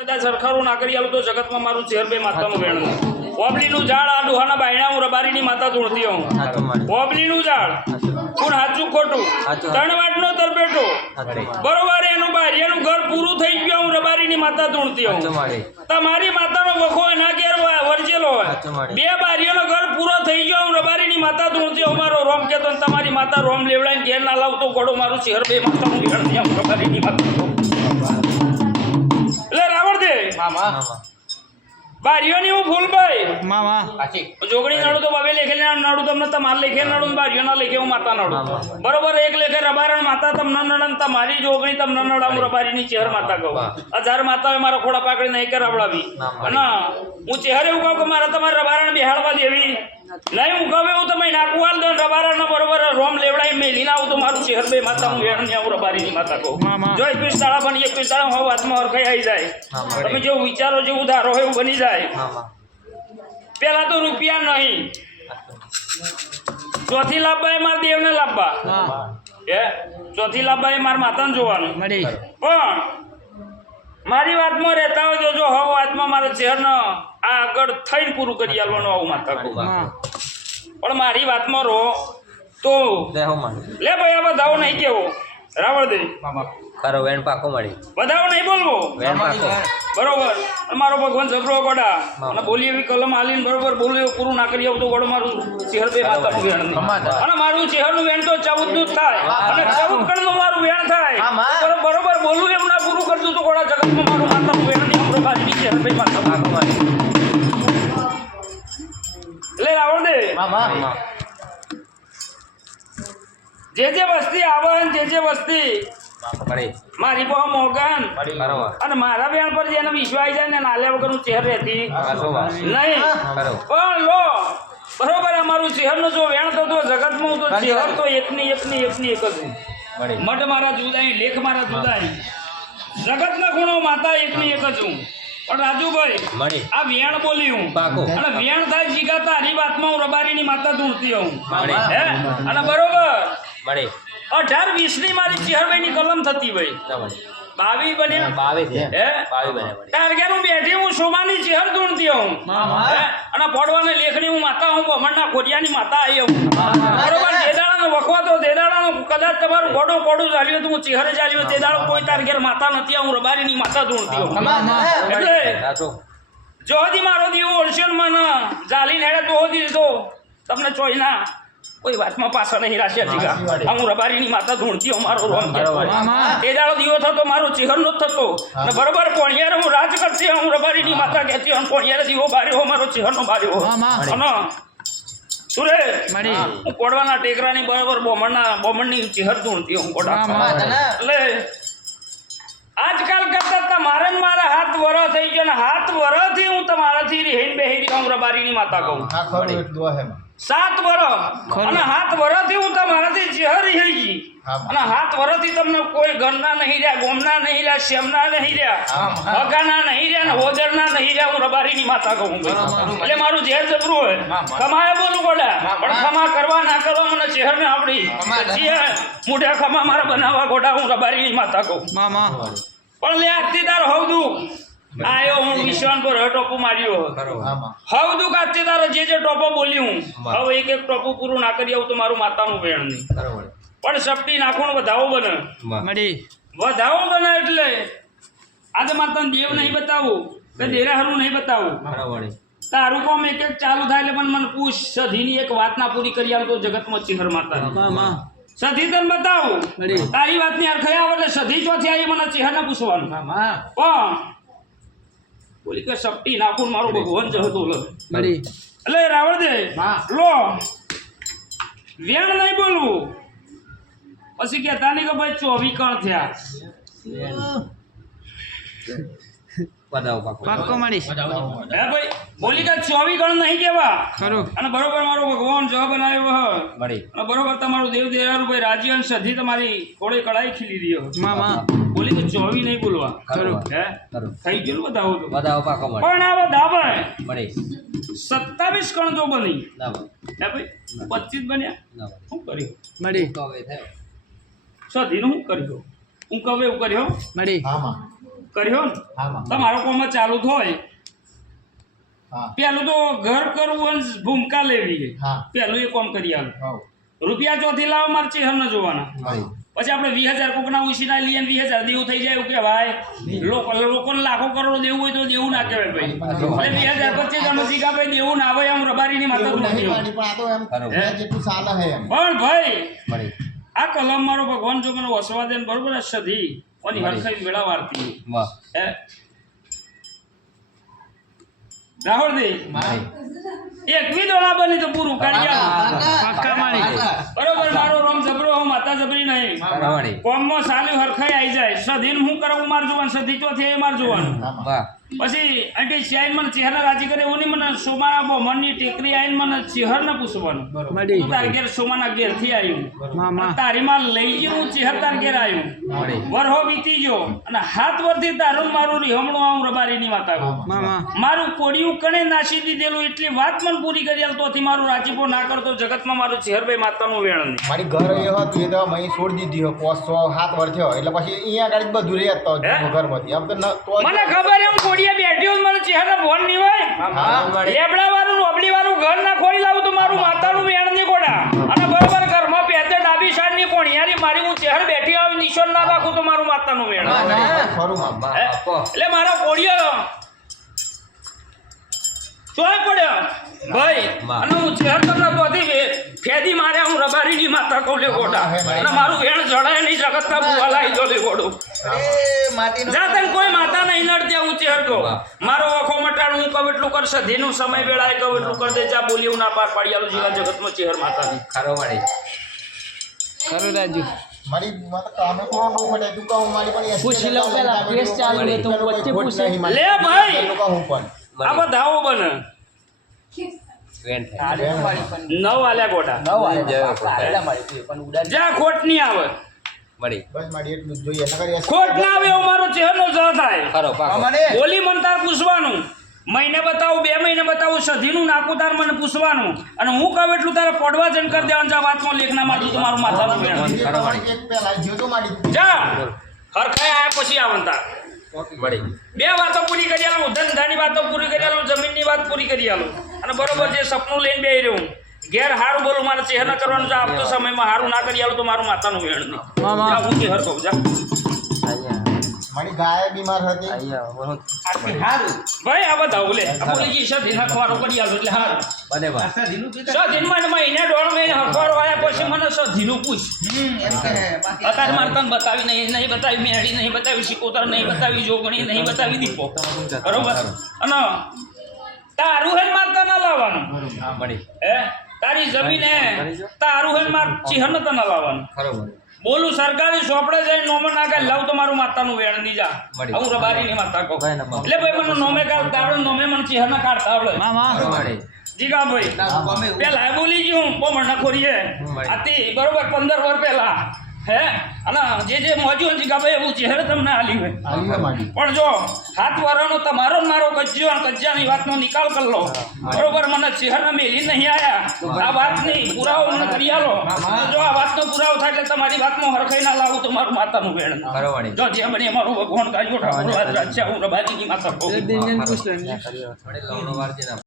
સરખારું ના કરી આલું તો જગતમાં મારું ચેર બે માતાનું વેણ ઓબલીનું ઝાડ આ ડોહાના બાયણા હું રબારીની માતા ધૂણતી હું ઓબલીનું ઝાડ કોણ સાચું ખોટું ત્રણ વાટનો તરપેટો બરોબર એનું બારિયાનું ઘર પૂરું થઈ ગયું હું રબારીની માતા ધૂણતી હું તમારી માતાનો વખો એના ઘેર વરજેલો હોય બે બારીઓનો ઘર પૂરો થઈ ગયો હું રબારીની માતા ધૂણતી હું મારો રોમ કેતો તમારી માતા રોમ લેવડાઈને ઘેર ના લાવતો ગોડો મારું ચેર બે માતાનું વેણ હું રબારીની માતા એટલે રાવણ દે મામા બારીઓની હું ફૂલભાઈ મામા જોગણી નાડું તો બાબે લેખે નાડું તમને તમારે લેખે નાડું બારીઓના લેખે હું માતા નાડું બરોબર એક લેખે રબારણ માતા તમને નડન તમારી જોગણી તમને નડા હું રબારીની ચેહર માતા કહું 1000 માતાએ મારા ખોડા પાકડી નહીં કરાવડાવી અને હું ચેહર એવું કહું કે મારા તમારે રબારણ બેહાડવા દેવી નહીં હું કહું એવું તમે નાખું હાલ દો રબારણ બરોબર રોમ લેવડાઈ મેલી ના આવું તો મારું ચેહર બે માતા હું વેણ હું રબારીની માતા કહું જો 21 દાડા બની 21 દાડા હું વાતમાં હરખાઈ આવી જાય તમે જેવું વિચારો જેવું ધારો એવું બની જાય પેલા તો રૂપિયા નહીં ચોથી લાભા એ મારા દેવને લાભા ચોથી લાભા એ મારા માતાને જોવાનું પણ મારી વાતમાં રહેતા હોય તો જો હવે વાતમાં મારા ચહેરનો આ આગળ થઈને પૂરું કરી આલવાનું આવું માતા કહું પણ મારી વાતમાં રહો તો લે ભાઈ આ બધાઓ નહીં કેવો રાવણ દે કરો વેણ પાકો મળી બધાઓ નહીં બોલવો બરોબર મારો ભગવાન જબરો ગોડા અને બોલી એવી કલમ આલીને બરોબર બોલું એવું પૂરું ના કરી આવું તો ગોડો મારું ચેહર બે માતાનું વેણ અને મારું ચેહરનું વેણ તો 14 નું થાય અને 14 કણનું મારું વેણ થાય બરોબર બોલું એમ ના પૂરું કરતું તો ગોડા જગતમાં મારું માતાનું વેણ નહીં આપણો બાજરી ચેહર બે માતા પાકો મળી એટલે રાવણ દે મામા જે વસ્તી આવે ને જે વસ્તી મારી બહુ મોગન અને મારા બેન પર જેને વિશ્વાસ જાય ને નાલ્યા વગર હું ચેહર રહેતી નહીં પણ લો બરોબર અમારું ચેહરનું જો વેણ થતો જગતમાં તો ચેહર તો એકની એક જ મઢ મારા જુદાઈ લેખ મારા જુદાઈ જગતના ગુણો માતા એકની એક જ હું પણ રાજુભાઈ આ વેણ બોલી હું અને વેણ થાય જીગા તારી વાતમાં હું રબારીની માતા ધૂણતી હું હે અને બરોબર 18-20 ની મારી ચેહરભાઈ ની કલમ થતી ભાઈ 22 બન્યા 22 ટાર્ગેટ બેઠી હું શોભાની ચેહર ધૂણતી હું અને પડવાને લેખની હું માતા હું બમણના ખોડિયાની માતા આવી હું બરોબર દેદાડાનો વખવો તો દેદાડાનો કદાચ તમારું ગોડો પોડું ચાલ્યું તો હું ચેહરે ચાલ્યો દેદાડો કોઈ ટાર્ગેટ માતા નથી હું રબારીની માતા ધૂણતી હું એટલે જો હજી મારો દીવો ઓળશે મને જાલીને હેડે તો દીધો તમને ચોઈના કોઈ વાતમાં પાછા નહીં રાખ્યા જીગા હું રબારીની માતા ધૂણતી અમારો રોમ એ દાડો દીવો થતો મારો ચેહરનો જ થતો અને બરોબર પોણિયારે હું રાજ કરતી હું રબારીની માતા કહેતી અને પોણિયારે દીવો બાર્યો મારો ચેહરનો બાર્યો અને શું રે હું કોડવાના ટેકરાની બરોબર બોમણની ચેહર ધૂણતી હું કોડા એટલે આજકાલ કરતા તમારે મારા હાથ વરો થઈ ગયો ને હાથ વરોથી હું તમારાથી હેન બેહી હું રબારીની માતા કહું 7 વર્ષ અને 7 વર્ષથી હું તમારાથી ચેહર રહી ગઈ અને 7 વર્ષથી તમને કોઈ ઘરના નહીં રહ્યા ગોમના નહીં રહ્યા શ્યામના નહીં રહ્યા હગાના નહીં રહ્યા ને હોદરના નહીં રહ્યા હું રબારીની માતા કહું એટલે મારું ઝેર જબરું હોય ખમાએ બોલું ગોડા પણ ખમા કરવા ના કરવા મને ચેહરને આવડી મોઢા ખમા મારા બનાવવા ગોડા હું રબારીની માતા કહું પણ લે આજથી તાર હવદું આયો હું વિશ્વાન પર ટોપો માર્યો હવદું કાચે તારે જે ટોપો બોલી હું હવે એક ટોપો પૂરું ના કરી આવું તો મારું માતાનું વેણ નહીં પણ સપટી નાખવાનું વધાવો બને વધાવો બને એટલે આજે માતાને દેવ નહીં બતાવું કે દેરાહરું નહીં બતાવું તારું કોમ એક ચાલુ થાય એટલે મને પૂછ સધીની એક વાત ના પૂરી કરી આવ તો જગતમાં ચિહર માતા સધી તને બતાવું તારી વાતની અરખાઈ આવે એટલે સધી ચોથી આવી મને ચિહરને પૂછવાનું પણ બોલી કે સપટી નાખું મારું ભગવાન જતો એટલે રાવણ દે લો વેણ નહીં બોલવું પછી કહેતા નહીં કે ભાઈ 24 કણ થયા પાક્કો મારી હે ભાઈ બોલી કે 24 ગણ નહીં કેવા અને બરોબર મારો ભગવાન જહ બનાવ્યો હ અને બરોબર તમારું દેવ દેરારું ભાઈ રાજી અને સધી તમારી થોડે કડાઈ ખીલી રહ્યો બોલી કે 24 નહીં બોલવા હે થઈ ગયું બતાવો તો પાક્કો મારી પણ આ બધાવે 27 કણ જો બની હે ભાઈ 25 બન્યા શું કર્યું મળી સધી નું શું કર્યું હું કવે એવું કર્યો મળી કર્યો ને હા માં. તમારો કોમ ચાલુ થાય હા પેલું તો ઘર કરવું અને ભૂમિકા લેવી હા પેલું એ કોમ કરી આલું હવ રૂપિયા ચોથી લાવો મારે ચહેર ન જોવાના મળી પછી આપણે 20,000 કોકના ઉછીના લઈએ 20,000 દેવું થઈ જાય એવું કહેવાય લોકોને લાખો કરોડો દેવું હોય તો દેવું ના કહેવાય ભાઈ એટલે 20,000 25 જીગા ભાઈ દેવું ના હોય આમ રબારીની માથા એવું નથી નહીં મારી, પણ આ તો એમ બરોબર. મેં જેટલું સાલે હે એમ પણ ભાઈ મળી આ કલમ મારો ભગવાન જો મને વસવા દે ને બરોબર જ સધી કોની હરખાઈ વેળા વારતી વાહ હે રાહુલ દે મળી એક વી દોડા બની તો પૂરું કરી પાક્કા મારી. બરોબર મારો રોમ જબરો હું માતા જબરી નહીં બરાબર મળી કોમમાં સાલી હરખાઈ આવી જાય સધીન હું કરું માર જોવાનું સધી ચોથી એ માર જોવાનું વાહ પછી આંટી ચાઈન મને ચહેરા રાજી કરે એવું નહીં મને સોમાના બોમનની ટેકરી આવીને મને ચહેર ને પૂછવાનું તું તાર ઘેર સોમાના ઘેર થી આવ્યું તારી માં લઈ ગયું હું ચહેર તાર ઘેર આવ્યું મળી વરહો વીતી ગયો અને હાથ વરથી તારું ને મારું હમણું આવું રબારીની માતા મારું કોડિયું કણે નાસી દીધેલું એટલી વાત મને પૂરી કરી આલ તોથી મારું રાજીપો ના કરતો જગતમાં મારું ચહેરભાઈ માતાનું વેણ નહીં મારી ઘર એ હતું એ તો મહી છોડી દીધી હો 500 7 વર્ષ થયો એટલે પછી અહીંયા આગળ બધું રહી જતો હે? ઘરમાંથી આમ તો ન તો મને ખબર એમ કોડિયા બેઠ્યો મને ચહેરા ભોન નહીં હોય લેબડા વાળું રોબડી વાળું ઘર ના ખોઈ લાવું તો મારું માતાનું વેણ નહીં કોડા અને બરોબર ઘરમાં પેતે ડાબી સાઈડ ની કોણિયારી મારી હું ચહેર બેઠી આવી નિશાન ના રાખું તો મારું માતાનું વેણ ખરું માં હે? એટલે મારો કોડિયો ચોય પડ્યો ભાઈ અને હું ચહેર તમને બધી ફેદી મારે હું રબારીની માતા કહું લે ગોડા અને મારું વેણ જડાય નહીં જગતના બુવા લાવી દો લે ગોડું જાતન કોઈ માતા નહીં નડતી હું ચહેર કહું મારો આખો મટાડ હું કહું એટલું કરશે ધીનું સમય વેળાએ કહું એટલું કરી દે જા બોલી ના પાર પાડી આલું જીવા જગતમાં ચહેર માતાની ખરો મળી મારી માતા કામે કોણ નો પડે તું કહું મારી પણ પૂછી લઉં પેલા, કેસ ચાલુ છે તો વચ્ચે પૂછે. લે ભાઈ. કહું પણ આ બધાઓ બને વેણ થાય 9 આલ્યા ગોડા જ્યાં ખોટ નહીં આવે મળી બસ મારી એટલું જ જોઈએ નકર ખોટ ના આવે એવો મારો ચહેરનો જ થાય ખરો પાકો બોલી મન તાર પૂછવાનું મહિને બતાવું 2 મહિને બતાવું સધીનું નાખું તાર મને પૂછવાનું અને હું કહું એટલું તારે પડવા જન કરી દેવાનું જા વાતમાં લેખ ના મારું તમારું માથાનું વેણ એક પેલા જ્યો તો મારી જા હરખાઈ આયા પછી આવન તાર મળી 2 વાતો પૂરી કરી આલું ધંધાની વાતો પૂરી કરી આલું જમીનની વાત પૂરી કરી આલું અને બરોબર જે સપનું લઈને બેહી રહ્યું ઘેર હારું બોલું મારે ચહેરા કરવાનું જા આપતો સમયમાં હારું ના કરી આલું તો મારું માતાનું વેણ નહીં જા હું ચહેર કહું જા મારી ગાય બીમાર હતી ભાઈ આ બધા ઓલે આ બોલી સધી નાખવાનો કરી આલું એટલે હારું બને વાહ સધીનમાં મહિને 1.5 મહિને હરખવારો આયા પછી મને સધીનું પૂછ અત્યારે મારે તને બતાવી નહીં બતાવી મેળી નહીં બતાવી શિકોતર નહીં બતાવી જોગણી નહીં બતાવી દીપો બરોબર અને તારું હે મારતા ના લાવવાનું મળી હે તારી જમીન હે તારું હે માર ચિહ્ન તો ના લાવવાનું ખરો બોલું સરકારી ચોપડે જઈને નોમે ના કાઢ લાવ તો મારું માતાનું વેણ નહીં જા મળી. હું રબારીની માતા કહું ભાઈ નંબર. એટલે ભાઈ મને નોમે કાઢતા આવડે નોમે મને ચિહ્ન કાઢતા આવડે મળી જીગા ભાઈ પેલા એ બોલી ગયું પોમણ નખોરીએ આતી બરોબર 15 વર્ષ પહેલા હે અને જે મોજું જીગા ભાઈ એવું ચહેરે તમને આલી હોય આવી મારી પણ જો 7 વારનો તમારો ને મારો કજ્જો અને કજ્જાની વાતનો નિકાલ કરી લો બરોબર મને ચહેરા મેલી નહીં આયા આ વાતની પુરાવો મને કરી આલો જો આ વાતનો પુરાવો થાય એટલે તમારી વાતમાં હરખાઈ ના લાવું તો મારું માતાનું વેણ ખરો મળી જો જે બને મારું ભગવાન કાઢ્યો ઠાકોર રાજ છે હું રબારીની માતા કહું મળી લવનો વાર છે ને